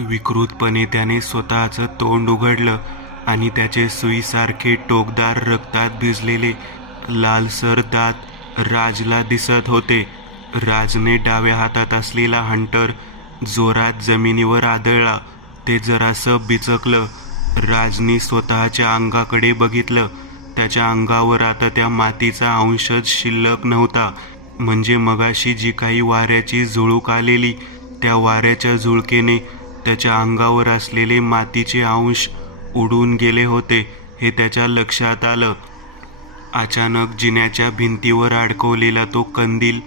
विकृतपणे त्याने स्वतःचं तोंड उघडलं आणि त्याचे सुईसारखे टोकदार रक्तात भिजलेले लालसर दात राजला दिसत होते. राजने डाव्या हातात असलेला हंटर जोरात जमिनीवर आदळला. ते जरासं बिचकलं. राजने स्वतःच्या अंगाकडे बघितलं. त्याच्या अंगावर आता त्या मातीचा अंशच शिल्लक नव्हता. म्हणजे मगाशी जी काही वाऱ्याची झुळूक आलेली, त्या वाऱ्याच्या झुळकेने त्याच्या अंगावर असलेले मातीचे अंश उडून गेले होते हे त्याच्या लक्षात आलं. अचानक जिन्याच्या भिंतीवर अडकवलेला तो कंदील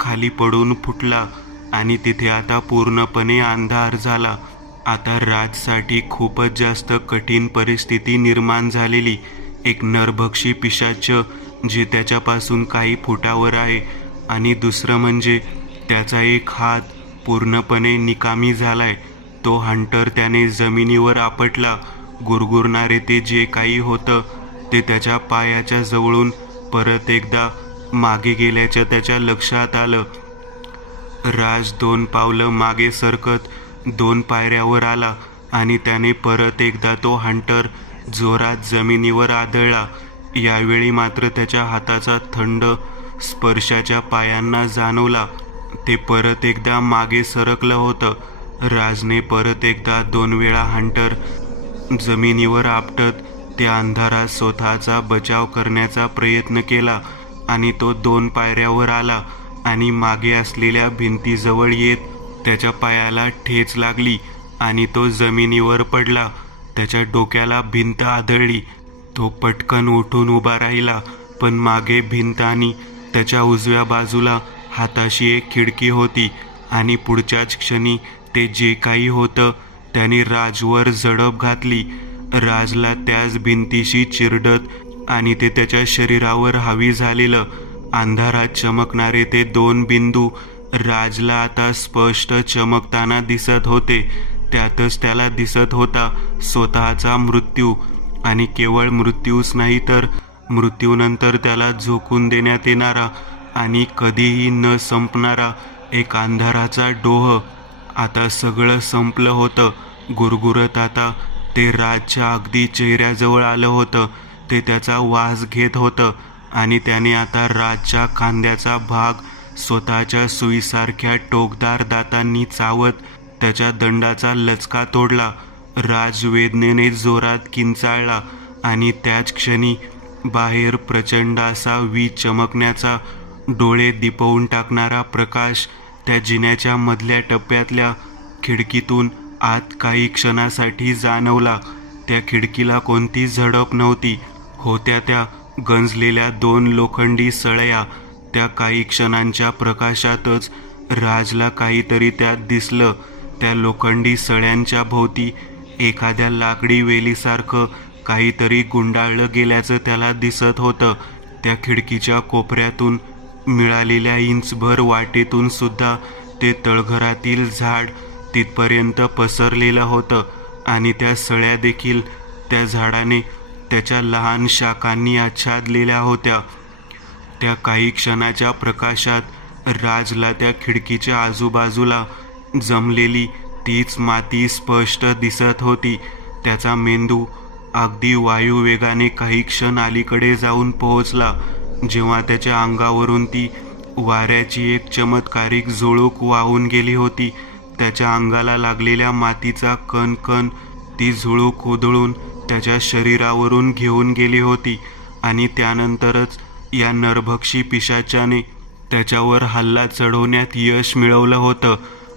खाली पडून फुटला आणि तिथे आता पूर्णपणे अंधार झाला. आता राजसाठी खूपच जास्त कठीण परिस्थिती निर्माण झालेली. एक नरभक्षी पिशाच जे त्याच्यापासून काही फुटावर आहे आणि दुसरं म्हणजे त्याचा एक हात पूर्णपणे निकामी झालाय. तो हंटर त्याने जमिनीवर आपटला. गुरगुरणारे ते जे काही होतं ते त्याच्या पायाच्या जवळून परत एकदा मागे गेल्याचं त्याच्या लक्षात आलं. राज 2 पावलं मागे सरकत 2 पायऱ्यावर आला आणि त्याने परत एकदा तो हंटर जोरात जमिनीवर आदळला. यावेळी मात्र त्याच्या हाताचा थंड स्पर्शाच्या पायांना जाणवला. ते परत एकदा मागे सरकलं होतं. राजने परत एकदा 2 वेळा हंटर जमिनीवर आपटत त्या अंधारात स्वतःचा बचाव करण्याचा प्रयत्न केला आणि तो 2 पायऱ्यावर आला आणि मागे असलेल्या भिंतीजवळ येत त्याच्या पायाला ठेच लागली आणि तो जमिनीवर पडला. त्याच्या डोक्याला भिंत आदळली. तो पटकन उठून उभा राहिला, पण मागे भिंत आणि त्याच्या उजव्या बाजूला हाताशी एक खिडकी होती आणि पुढच्याच क्षणी ते जे काही होतं त्याने राजवर झडप घातली. राजला त्याच भिंतीशी चिरडत आणि ते त्याच्या शरीरावर हावी झालेलं अंधारात चमकणारे ते 2 बिंदू राजला आता स्पष्ट चमकताना दिसत होते. त्यातच त्याला दिसत होता स्वतःचा मृत्यू, आणि केवळ मृत्यूच नाही तर मृत्यूनंतर त्याला झोकून देण्यात येणारा आणि कधीही न संपणारा एक अंधाराचा डोह. आता सगळं संपलं होतं. गुरगुरत आता ते राजच्या अगदी चेहऱ्याजवळ आलं होतं. ते त्याचा वास घेत होतं आणि त्याने आता राजच्या खांद्याचा भाग स्वतःच्या सुईसारख्या टोकदार दातांनी चावत त्याच्या दंडाचा लचका तोडला. राज वेदनेने जोरात किंचाळला आणि त्याच क्षणी बाहेर प्रचंड असा वीज चमकण्याचा, डोळे दिपवून टाकणारा प्रकाश त्या जिन्याच्या मधल्या टप्प्यातल्या खिडकीतून आत काही क्षणासाठी जाणवला. त्या खिडकीला कोणती झडप नव्हती. होत्या त्या गंजलेल्या 2 लोखंडी सळया. त्या काही क्षणांच्या प्रकाशातच राजला काहीतरी त्यात दिसलं. त्या लोखंडी सळ्यांच्या भोवती एखाद्या लाकडी वेलीसारखं काहीतरी गुंडाळलं गेल्याचं त्याला दिसत होतं. त्या खिडकीच्या कोपऱ्यातून मिळालेल्या इंचभर वाटेतून सुद्धा ते तळघरातील झाड तिथपर्यंत पसरलेलं होतं आणि त्या सळ्या देखील त्या झाडाने त्याच्या लहान शाखांनी आच्छादलेल्या होत्या. त्या काही क्षणाच्या प्रकाशात राजला त्या खिडकीच्या आजूबाजूला जमलेली तीच माती स्पष्ट दिसत होती. त्याचा मेंदू अगदी वायुवेगाने काही क्षण अलीकडे जाऊन पोहोचला, जेव्हा त्याच्या अंगावरून ती वाऱ्याची एक चमत्कारिक झुळूक वाहून गेली होती. त्याच्या अंगाला लागलेल्या मातीचा कण ती झुळूक उधळून त्याच्या शरीरावरून घेऊन गेली होती आणि त्यानंतरच या नरभक्षी पिशाचाने त्याच्यावर हल्ला चढवण्यात यश मिळवलं होतं.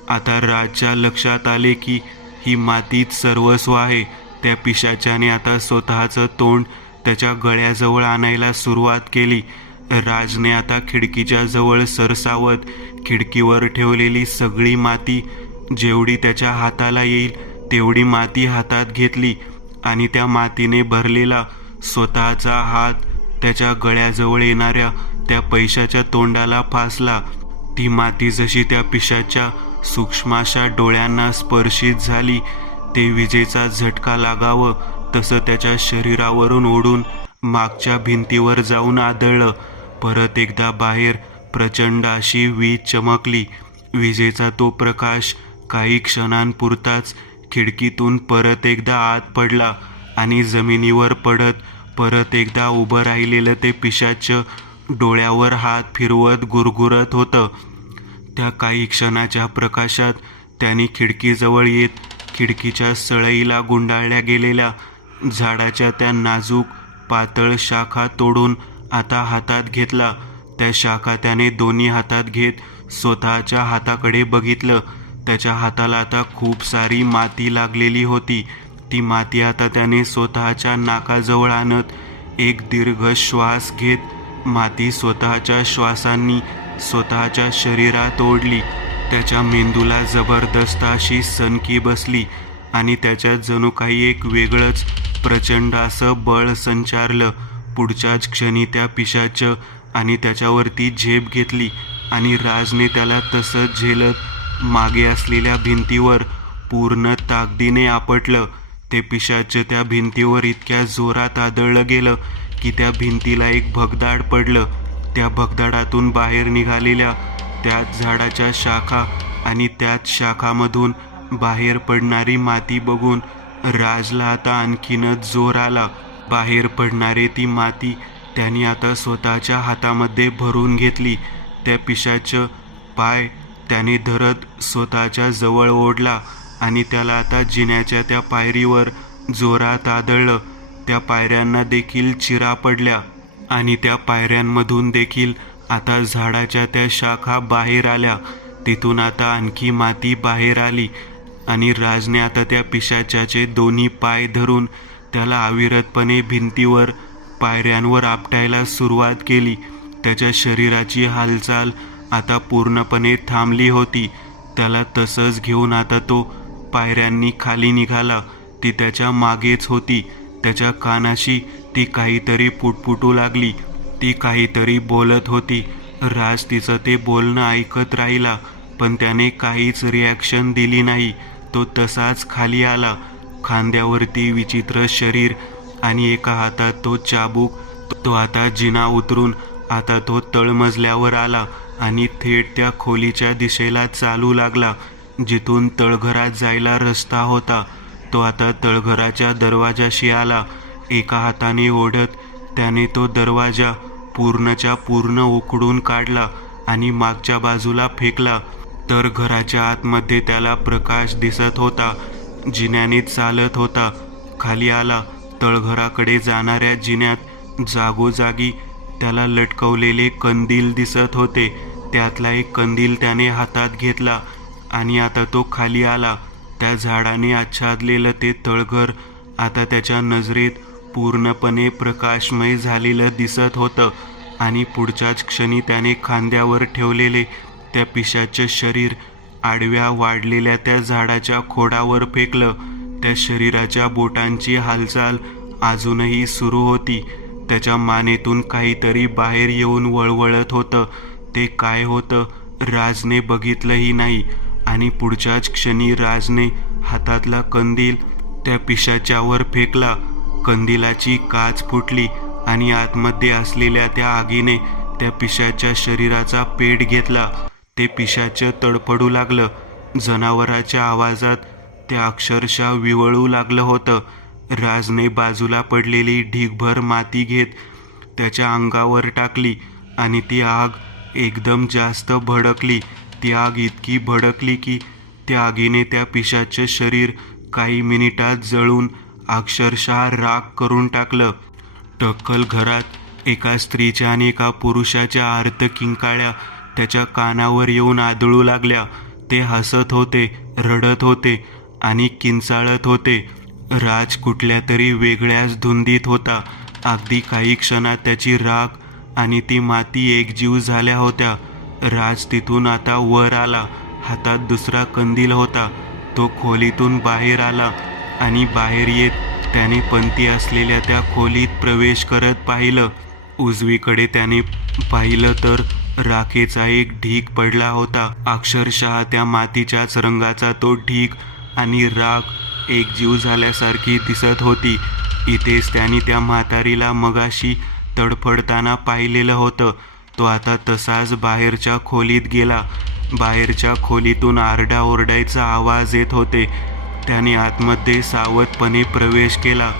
आता राजच्या लक्षात आले की ही मातीच सर्वस्व आहे. त्या पिशाचाने आता स्वतःचं तोंड त्याच्या गळ्याजवळ आणायला सुरुवात केली. राजने आता खिडकीच्या जवळ सरसावत खिडकीवर ठेवलेली सगळी माती, जेवढी त्याच्या हाताला येईल तेवढी माती हातात घेतली आणि त्या मातीने भरलेला स्वतःचा हात त्याच्या गळ्याजवळ येणाऱ्या त्या पैशाच्या तोंडाला फासला. ती माती जशी त्या पिशाच्या सूक्ष्माशा डोळ्यांना स्पर्शित झाली, ते विजेचा झटका लागावं तसं त्याच्या शरीरावरून ओढून मागच्या भिंतीवर जाऊन आदळलं. परत एकदा बाहेर प्रचंड अशी वीज चमकली. विजेचा तो प्रकाश काही क्षणांपुरताच खिडकीतून परत एकदा आत पडला आणि जमिनीवर पडत परत एकदा उभं राहिलेलं ते पिशाच डोळ्यावर हात फिरवत गुरगुरत होतं. त्या काही क्षणाच्या प्रकाशात त्याने खिडकीजवळ येत खिडकीच्या सळईला गुंडाळल्या गेलेल्या झाडाच्या त्या नाजूक पातळ शाखा तोडून आता हातात घेतला. त्या शाखा त्याने दोन्ही हातात घेत स्वतःच्या हाताकडे बघितलं. त्याच्या हाताला आता खूप सारी माती लागलेली होती. ती माती आता त्याने स्वतःच्या नाकाजवळ आणत एक दीर्घ श्वास घेत माती स्वतःच्या श्वासांनी स्वतःच्या शरीरात ओढली. त्याच्या मेंदूला जबरदस्त अशी सनकी बसली आणि त्याच्यात जणू काही एक वेगळंच प्रचंड असं बळ संचारलं. पुढच्याच क्षणी त्या पिशाच आणि त्याच्यावरती झेप घेतली आणि राजने त्याला तसंच झेलत मागे असलेल्या भिंतीवर पूर्ण ताकदीने आपटलं. ते पिशाच त्या भिंतीवर इतक्या जोरात आदळलं गेलं की त्या भिंतीला एक भगदाड पडलं. त्या भगदाडातून बाहेर निघालेल्या त्याच झाडाच्या शाखा आणि त्याच शाखामधून बाहेर पडणारी माती बघून राजला आता आणखीनच जोर आला. बाहेर पडणारे ती माती त्याने आता स्वतःच्या हातामध्ये भरून घेतली. त्या पिशाचं पाय त्याने धरत स्वतःच्या जवळ ओढला आणि त्याला आता जिन्याच्या त्या पायरीवर जोरात आदळलं. त्या पायऱ्यांना देखील चिरा पडल्या आणि त्या पायऱ्यांमधून देखील आता झाडाच्या त्या शाखा बाहेर आल्या. तिथून आता आणखी माती बाहेर आली आणि राजने आता त्या पिशाच्याचे दोन्ही पाय धरून त्याला अविरतपणे भिंतीवर पायऱ्यांवर आपटायला सुरुवात केली. त्याच्या शरीराची हालचाल आता पूर्णपणे थांबली होती. त्याला तसंच घेऊन आता तो पायऱ्यांनी खाली निघाला. ती त्याच्या मागेच होती. त्याच्या कानाशी ती काहीतरी पुटपुटू लागली. ती काहीतरी बोलत होती. राज तिचं ते बोलणं ऐकत राहिला, पण त्याने काहीच रिॲक्शन दिली नाही. तो तसाच खाली आला. खांद्यावरती विचित्र शरीर आणि एका हातात तो चाबूक. तो आता जिना उतरून आता तो तळमजल्यावर आला आणि थेट त्या खोलीच्या दिशेला चालू लागला जिथून तळघरात जायला रस्ता होता. तो आता तळघराच्या दरवाजाशी आला. एका हाताने ओढत त्याने तो दरवाजा पूर्णच्या पूर्ण उखडून काढला आणि मागच्या बाजूला फेकला. तर घराच्या आतमध्ये त्याला प्रकाश दिसत होता. जिन्याने चालत होता. खाली आला. तळघराकडे जाणाऱ्या जिन्यात जागोजागी त्याला लटकवलेले कंदील दिसत होते. त्यातला एक कंदील त्याने हातात घेतला आणि आता तो खाली आला. त्या झाडाने आच्छादलेलं ते तळघर आता त्याच्या नजरेत पूर्णपणे प्रकाशमय झालेलं दिसत होतं आणि पुढच्याच क्षणी त्याने खांद्यावर ठेवलेले त्या पिशाचं शरीर आडव्या वाढलेल्या त्या झाडाच्या खोडावर फेकलं. त्या शरीराच्या बोटांची हालचाल अजूनही सुरू होती. त्याच्या मानेतून काहीतरी बाहेर येऊन वळवळत होतं. ते काय होतं राजने बघितलंही नाही आणि पुढच्याच क्षणी राजने हातातला कंदील त्या पिशाच्यावर फेकला. कंदिलाची काच फुटली आणि आतमध्ये असलेल्या त्या आगीने त्या पिशाच्या शरीराचा पेट घेतला. ते पिशाच तडफडू लागलं. जनावराच्या आवाजात ते अक्षरशः विवळू लागलं होतं. राजने बाजूला पडलेली ढीगभर माती घेत त्याच्या अंगावर टाकली आणि ती आग एकदम जास्त भडकली. ती आग इतकी भडकली की त्या आगीने त्या पिशाचं शरीर काही मिनिटात जळून अक्षरशः राख करून टाकलं. टक्कल घरात एका स्त्रीच्या आणि एका पुरुषाच्या आर्त किंकाळ्या त्याच्या कानावर येऊन आदळू लागल्या. ते हसत होते, रडत होते आणि किंचाळत होते. राज कुठल्या तरी वेगळ्याच धुंदीत होता. अगदी काही क्षणात त्याची राख आणि ती माती एकजीव झाल्या होत्या. राज तिथून आता वर आला. हातात दुसरा कंदील होता. तो खोलीतून बाहेर आला आणि बाहेर येत त्याने पंथी असलेल्या त्या खोलीत प्रवेश करत पाहिलं. उजवीकडे त्याने पाहिलं तर राखेचा एक ढीग पडला होता. अक्षरशः त्या मातीच्याच रंगाचा तो ढीग आणि राख एकजीव झाल्यासारखी दिसत होती. इथेच त्याने त्या म्हातारीला मगाशी तडफडताना पाहिलेलं होतं. तो आता तसाच बाहेरच्या खोलीत गेला. बाहेरच्या खोलीतून आरडाओरडायचा आवाज येत होते. त्याने आतमध्ये सावधपणे प्रवेश केला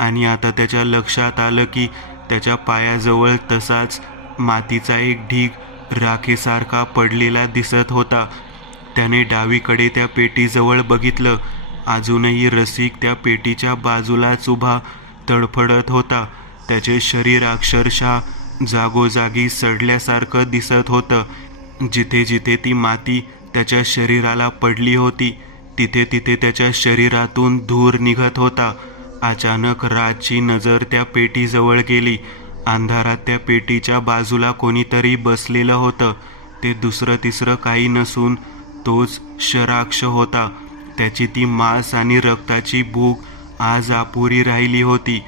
आणि आता त्याच्या लक्षात आलं की त्याच्या पायाजवळ तसाच मातीचा एक ढीग राखेसारखा पडलेला दिसत होता. त्याने डावीकडे त्या पेटीजवळ बघितलं. अजूनही रसिक त्या पेटीच्या बाजूलाच उभा तडफडत होता. त्याचे शरीर अक्षरशः जागोजागी सडल्यासारखं दिसत होतं. जिथे जिथे ती माती त्याच्या शरीराला पडली होती तिथे तिथे त्याच्या शरीरातून धूर निघत होता. अचानक राजची नजर त्या पेटीजवळ गेली. अंधारात त्या पेटीच्या बाजूला कोणीतरी बसलेलं होतं. ते दुसरं तिसरं काही नसून तोच शराक्ष होता. त्याची ती मांस आणि रक्ताची भूक आज अपुरी राहिली होती,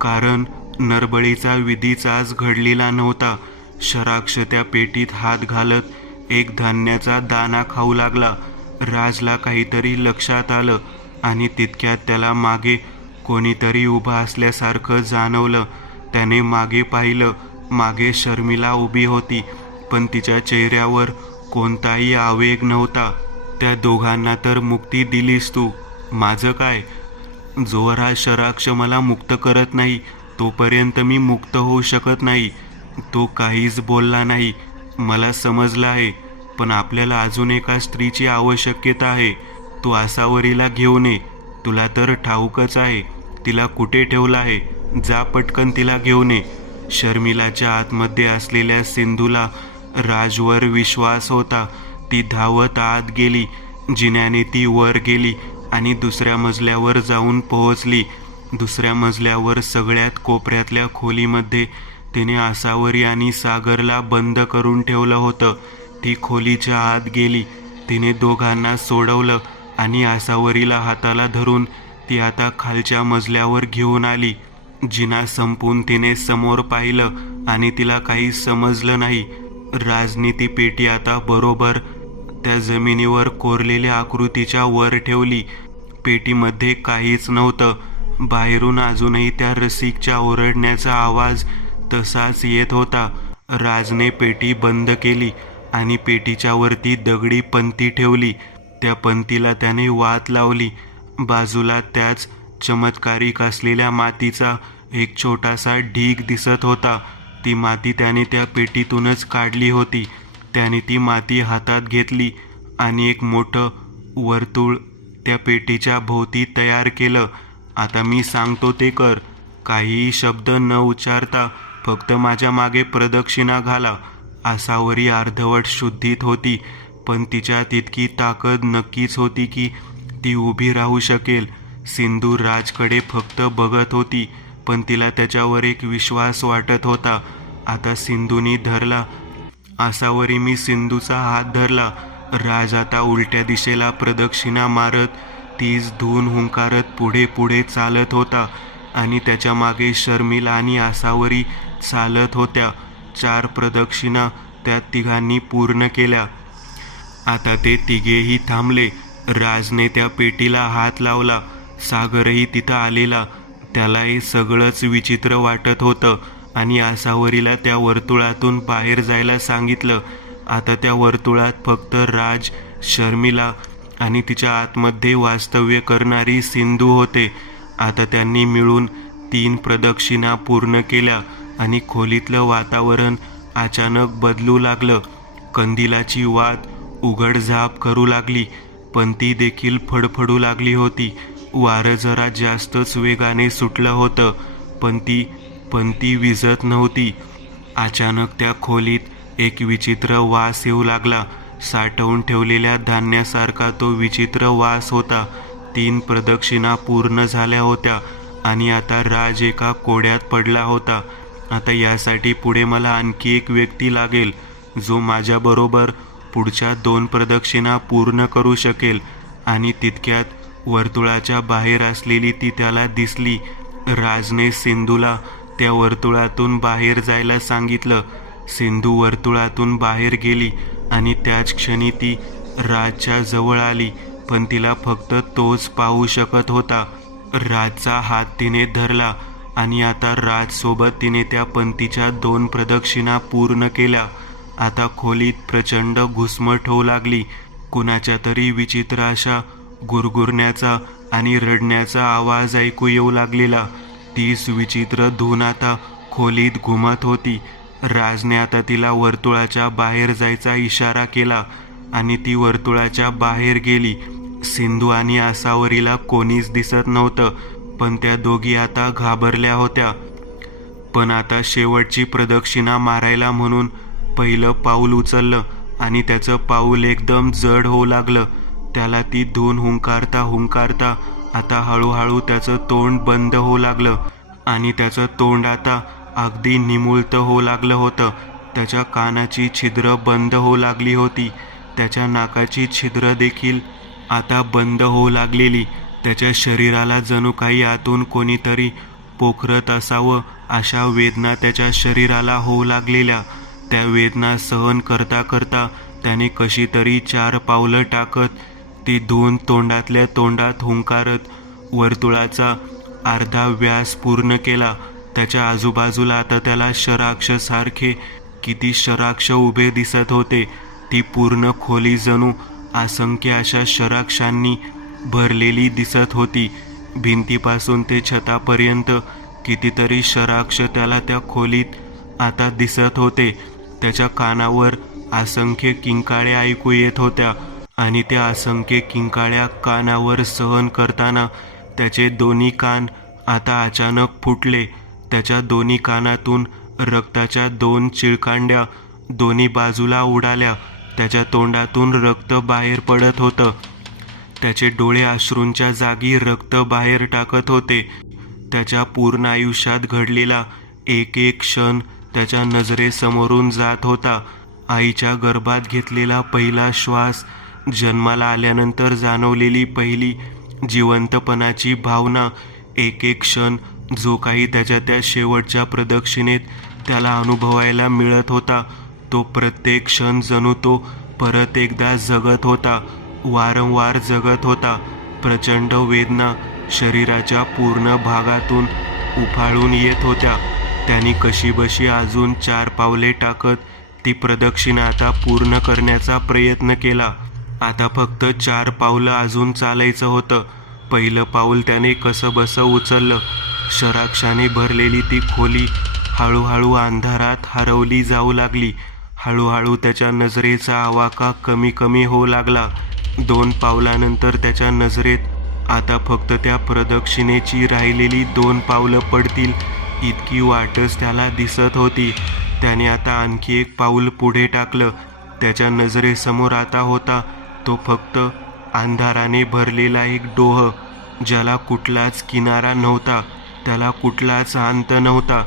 कारण नरबळीचा विधीच आज घडलेला नव्हता. शराक्ष त्या पेटीत हात घालत एक धान्याचा दाणा खाऊ लागला. राजला काहीतरी लक्षात आलं आणि तितक्यात त्याला मागे कोणीतरी उभा असल्यासारखं जाणवलं. त्याने मागे पाहिलं. मागे शर्मिला उभी होती, पण तिच्या चेहऱ्यावर कोणताही आवेग नव्हता. त्या दोघांना तर मुक्ती दिलीस तू, माझं काय? जोवर हा शराक्ष मला मुक्त करत नाही तोपर्यंत मी मुक्त होऊ शकत नाही. तो काहीच बोलला नाही. मला समजलं आहे, पण आपल्याला अजून एका स्त्रीची आवश्यकता आहे. तू आसावरीला घेऊन ये. तुला तर ठाऊकच आहे तिला कुठे ठेवलं आहे. जा पटकन तिला घेऊन ये. शर्मिलाच्या आतमध्ये असलेल्या सिंधूला राजवर विश्वास होता. ती धावत आत गेली. जिन्याने ती वर गेली आणि दुसऱ्या मजल्यावर जाऊन पोहोचली. दुसऱ्या मजल्यावर सगळ्यात कोपऱ्यातल्या खोलीमध्ये तिने आसावरी आणि सागरला बंद करून ठेवलं होतं. ती खोलीच्या आत गेली. तिने दोघांना सोडवलं आणि आसावरीला हाताला धरून ती आता खालच्या मजल्यावर घेऊन आली. जिना संपून तिने समोर पाहिलं आणि तिला काही समजलं नाही. राजनी ती पेटी आता बरोबर त्या जमिनीवर कोरलेल्या आकृतीच्या वर ठेवली. पेटीमध्ये काहीच नव्हतं. बाहेरून अजूनही त्या रसिकच्या ओरडण्याचा आवाज तसाच येत होता. राजने पेटी बंद केली आणि पेटीच्या वरती दगडी पंती ठेवली. त्या पंतीला त्याने वात लावली. बाजूला त्याच चमत्कारिक असलेल्या मातीचा एक छोटासा ढीग दिसत होता. ती माती त्याने त्या पेटीतूनच काढली होती. त्याने ती माती हातात घेतली आणि एक मोठं वर्तुळ त्या पेटीच्या भोवती तयार केलं. आता मी सांगतो ते कर. काहीही शब्द न उच्चारता फक्त माझ्या मागे प्रदक्षिणा घाला. आसावरी अर्धवट शुद्धीत होती, पण तिच्यात इतकी ताकद नक्कीच होती की ती उभी राहू शकेल. सिंधू राजकडे फक्त बघत होती, पण तिला त्याच्यावर एक विश्वास वाटत होता. आता सिंधूनी धरला. आसावरी सिंधूचा हात धरला. राज आता उलट्या दिशेला प्रदक्षिणा मारत तीच धून हुंकारत पुढे पुढे चालत होता आणि त्याच्या मागे शर्मिला आणि आसावरी चालत होत्या. 4 प्रदक्षिणा त्या तिघांनी पूर्ण केल्या. आता ते तिघेही थांबले. राजने त्या पेटीला हात लावला. सागरही तिथं आलेला. त्याला हे सगळंच विचित्र वाटत होतं आणि आसावरीला त्या वर्तुळातून बाहेर जायला सांगितलं. आता त्या वर्तुळात फक्त राज, शर्मिला आणि तिच्या आतमध्ये वास्तव्य करणारी सिंधू होते. आता त्यांनी मिळून 3 प्रदक्षिणा पूर्ण केल्या आणि खोलीतलं वातावरण अचानक बदलू लागलं. कंदिलाची वात उघडझाप करू लागली, पण ती देखील फडफडू लागली होती. वारं जरा जास्तच वेगाने सुटलं होतं, पण ती विझत नव्हती. अचानक त्या खोलीत एक विचित्र वास येऊ लागला. साठवून ठेवलेल्या धान्यासारखा तो विचित्र वास होता. 3 प्रदक्षिणा पूर्ण झाल्या होत्या आणि आता राज एका कोड्यात पडला होता. आता यासाठी पुढे मला आणखी एक व्यक्ती लागेल, जो माझ्याबरोबर पुढच्या 2 प्रदक्षिणा पूर्ण करू शकेल. आणि तितक्यात वर्तुळाच्या बाहेर असलेली ती त्याला दिसली. राजने सिंधूला त्या वर्तुळातून बाहेर जायला सांगितलं. सिंधू वर्तुळातून बाहेर गेली आणि त्याच क्षणी ती राजच्या जवळ आली, पण तिला फक्त तोच पाहू शकत होता. राजचा हात तिने धरला आणि आता राजसोबत तिने त्या पंथीच्या 2 प्रदक्षिणा पूर्ण केल्या. आता खोलीत प्रचंड घुसमट होऊ लागली. कुणाच्या तरी विचित्र अशा गुरगुरण्याचा आणि रडण्याचा आवाज ऐकू येऊ लागलेला. तीच विचित्र धून आता खोलीत घुमत होती. राजने आता तिला वर्तुळाच्या बाहेर जायचा इशारा केला आणि ती वर्तुळाच्या बाहेर गेली. सिंधू आणि आसावरीला कोणीच दिसत नव्हतं, पण त्या दोघी आता घाबरल्या होत्या. पण आता शेवटची प्रदक्षिणा मारायला म्हणून पहिलं पाऊल उचललं आणि त्याचं पाऊल एकदम जड होऊ लागलं. त्याला ती धून हुंकारता हुंकारता आता हळूहळू त्याचं तोंड बंद होऊ लागलं आणि त्याचं तोंड आता अगदी निमुळतं होऊ लागलं होतं. त्याच्या कानाची छिद्र बंद होऊ लागली होती. त्याच्या नाकाची छिद्र देखील आता बंद होऊ लागलेली. त्याच्या शरीराला जणू काही आतून कोणीतरी पोखरत असावं अशा वेदना त्याच्या शरीराला होऊ लागलेल्या. त्या वेदना सहन करता करता त्याने कशी तरी 4 पावलं टाकत ती धून तोंडातल्या तोंडात हुंकारत वर्तुळाचा अर्धा व्यास पूर्ण केला. त्याच्या आजूबाजूला आता त्याला शराक्षसारखे किती शराक्ष उभे दिसत होते. ती पूर्ण खोली जणू असंख्य अशा शराक्षांनी भरलेली दिसत होती. भिंतीपासून ते छतापर्यंत कितीतरी शराक्ष त्याला त्या खोलीत आता दिसत होते. त्याच्या कानावर असंख्य किंकाळ्या ऐकू येत होत्या आणि त्या असंख्य किंकाळ्या कानावर सहन करताना त्याचे दोन्ही कान आता अचानक फुटले. त्याच्या दोन्ही कानातून रक्ताच्या 2 चिळकांड्या दोन्ही बाजूला उडाल्या. त्याच्या तोंडातून रक्त बाहेर पडत होतं. त्याचे डोळे अश्रूंच्या जागी रक्त बाहेर टाकत होते. त्याच्या पूर्ण आयुष्यात घडलेला एक एक क्षण त्याच्या नजरेसमोरून जात होता. आईच्या गर्भात घेतलेला पहिला श्वास, जन्माला आल्यानंतर जाणवलेली पहिली जिवंतपणाची भावना, एक एक क्षण जो काही त्याच्या त्या शेवटच्या प्रदक्षिणेत त्याला अनुभवायला मिळत होता, तो प्रत्येक क्षण जणू तो परत एकदा जगत होता, वारंवार जगत होता. प्रचंड वेदना शरीराच्या पूर्ण भागातून उफाळून येत होत्या. त्यांनी कशीबशी अजून 4 पावले टाकत ती प्रदक्षिणा आता पूर्ण करण्याचा प्रयत्न केला. आता फक्त 4 पावलं अजून चालायचं होतं. पहिलं पाऊल त्याने कसंबसं उचललं. शराक्षाने भरलेली ती खोली हळूहळू अंधारात हरवली जाऊ लागली. हळूहळू त्याच्या नजरेचा आवाका कमी कमी होऊ लागला. 2 पावलानंतर त्याच्या नजरेत आता फक्त त्या प्रदक्षिणेची राहिलेली 2 पावलं पडतील इतकी वाटच त्याला दिसत होती. त्याने आता आणखी 1 पाऊल पुढे टाकलं. त्याच्या नजरेसमोर आता होता तो फक्त अंधाराने भरलेला एक डोह, ज्याला कुठलाच किनारा नव्हता, त्याला कुठलाच अंत नव्हता.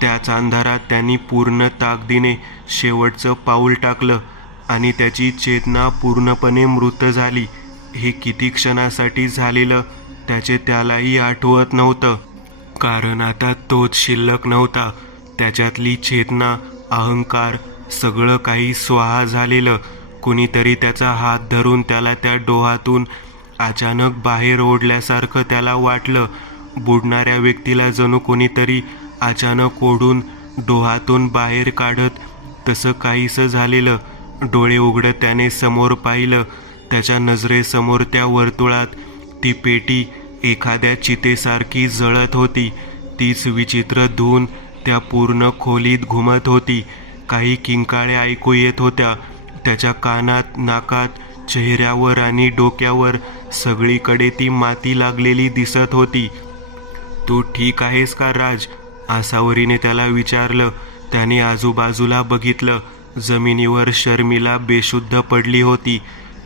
त्याच अंधारात त्यांनी पूर्ण ताकदीने शेवटचं पाऊल टाकलं आणि त्याची चेतना पूर्णपणे मृत झाली. हे किती क्षणासाठी झालेलं त्याचे त्यालाही आठवत नव्हतं, कारण आता तोच शिल्लक नव्हता. त्याच्यातली चेतना, अहंकार, सगळं काही स्वाहा झालेलं. कुणीतरी त्याचा हात धरून त्याला त्या डोहातून अचानक बाहेर ओढल्यासारखं त्याला वाटलं. बुडणाऱ्या व्यक्तीला जणू कोणीतरी अचानक ओढून डोहातून बाहेर काढत तसं काहीसं झालेलं. डोळे उघडत त्याने समोर पाहिलं. त्याच्या नजरेसमोर त्या वर्तुळात ती पेटी एखाद्या चितेसारखी जळत होती. तीच विचित्र धून त्या पूर्ण खोलीत घुमत होती. काही किंकाळ्या ऐकू येत होत्या. त्याच्या कानात, नाकात, चेहऱ्यावर आणि डोक्यावर सगळीकडे ती माती लागलेली दिसत होती. तू ठीक आहेस का राज? आसावरीने त्याला विचारलं. त्याने आजूबाजूला बघितलं. जमिनीवर शर्मिला बेशुद्ध पडली होती,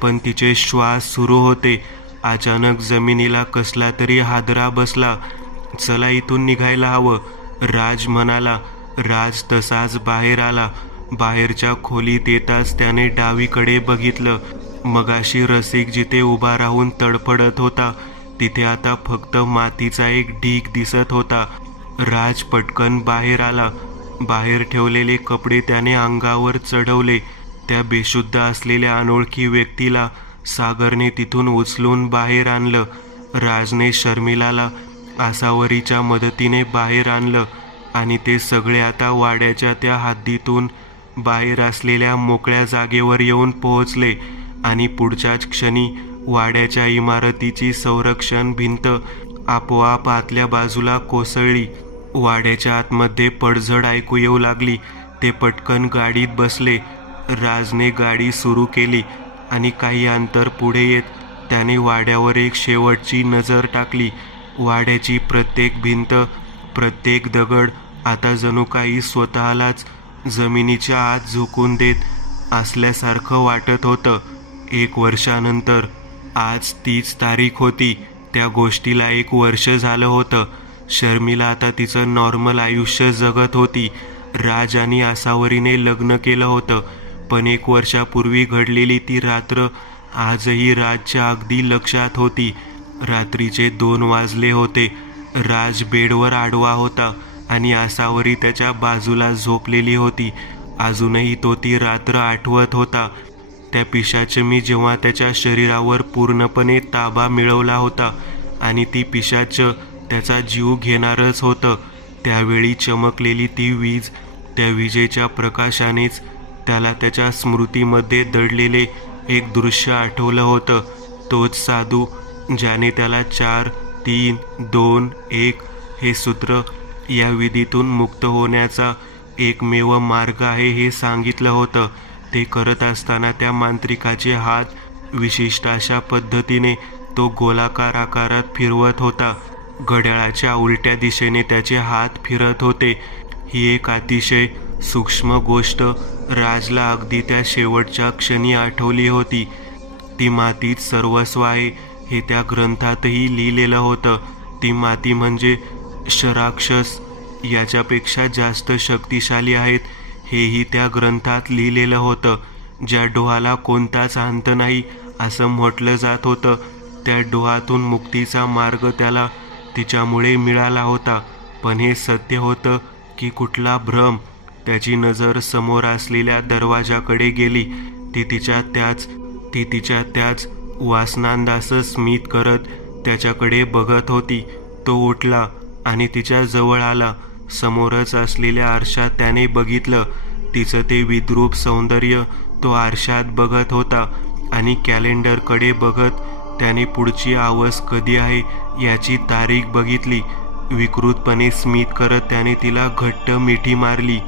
पण तिचे श्वास सुरू होते. अचानक जमिनीला कसला तरी हादरा बसला. चला इथून निघायला हवं, राज म्हणाला. राज तसाच बाहेर आला. बाहेरच्या खोलीत येताच त्याने डावीकडे बघितलं. मगाशी रसिक जिथे उभा राहून तडफडत होता, तिथे आता फक्त मातीचा एक ढीग दिसत होता. राज पटकन बाहेर आला. बाहेर ठेवलेले कपडे त्याने अंगावर चढवले. त्या बेशुद्ध असलेल्या अनोळखी व्यक्तीला सागरने तिथून उचलून बाहेर आणलं. राजने शर्मिलाला आसावरीच्या मदतीने बाहेर आणलं आणि ते सगळे आता वाड्याच्या त्या हद्दीतून बाहेर असलेल्या मोकळ्या जागेवर येऊन पोहोचले आणि पुढच्याच क्षणी वाड्याच्या इमारतीची संरक्षण भिंत आपोआप आतल्या बाजूला कोसळली. वाड्याच्या आतमध्ये पडझड ऐकू येऊ लागली. ते पटकन गाडीत बसले. राजने गाडी सुरू केली आणि काही अंतर पुढे येत त्याने वाड्यावर एक शेवटची नजर टाकली. वाड्याची प्रत्येक भिंत, प्रत्येक दगड आता जणू काही स्वतःलाच जमिनीच्या आत झोकून देत असल्यासारखं वाटत होतं. 1 वर्षानंतर आज तीच तारीख होती. त्या गोष्टीला 1 वर्ष झालं होतं. शर्मिला आता तिचं नॉर्मल आयुष्य जगत होती. राज आणि आसावरीने लग्न केलं होतं, पण 1 वर्षापूर्वी घडलेली ती रात्र आजही राजच्या अगदी लक्षात होती. रात्रीचे 2 वाजले होते. राज बेडवर आडवा होता आणि आसावरी त्याच्या बाजूला झोपलेली होती. अजूनही तो ती रात्र आठवत होता. त्या पिशाचमी जेव्हा त्याच्या शरीरावर पूर्णपणे ताबा मिळवला होता आणि ती पिशाच त्याचा जीव घेणारच होतं. त्यावेळी चमकलेली ती वीज, त्या विजेच्या प्रकाशानेच त्याला त्याच्या स्मृतीमध्ये दडलेले एक दृश्य आठवलं होतं. तोच साधू ज्याने त्याला 4, 3, 2, 1 हे सूत्र या विधीतून मुक्त होण्याचा एकमेव मार्ग आहे हे सांगितलं होतं. ते करत असताना त्या मांत्रिकाचे हात विशिष्ट अशा पद्धतीने तो गोलाकार आकारात फिरवत होता. घड्याळाच्या उलट्या दिशेने त्याचे हात फिरत होते. ही एक अतिशय सूक्ष्म गोष्ट राजला अगदी त्या शेवटच्या क्षणी आठवली होती. ती मातीच सर्वस्व आहे हे त्या ग्रंथातही लिहिलेलं होतं. ती माती म्हणजे शराक्षस याच्यापेक्षा जास्त शक्तिशाली आहेत हेही त्या ग्रंथात लिहिलेलं होतं. ज्या डोहाला कोणताच अंत नाही असं म्हटलं जात होतं, त्या डोहातून मुक्तीचा मार्ग त्याला तिच्यामुळे मिळाला होता. पण हे सत्य होतं की कुठला भ्रम? त्याची नजर समोर असलेल्या दरवाजाकडे गेली. ती तिच्या त्याच वासनांदाचं स्मित करत त्याच्याकडे बघत होती. तो उठला आणि तिच्या जवळ आला. समोरच असलेल्या आरशात त्याने बघितलं. तिचं ते विद्रूप सौंदर्य तो आरशात बघत होता आणि कॅलेंडरकडे बघत त्याने पुढची आवाज कधी आहे याची तारीख बघितली. विकृतपणे स्मित करत त्याने तिला घट्ट मिठी मारली.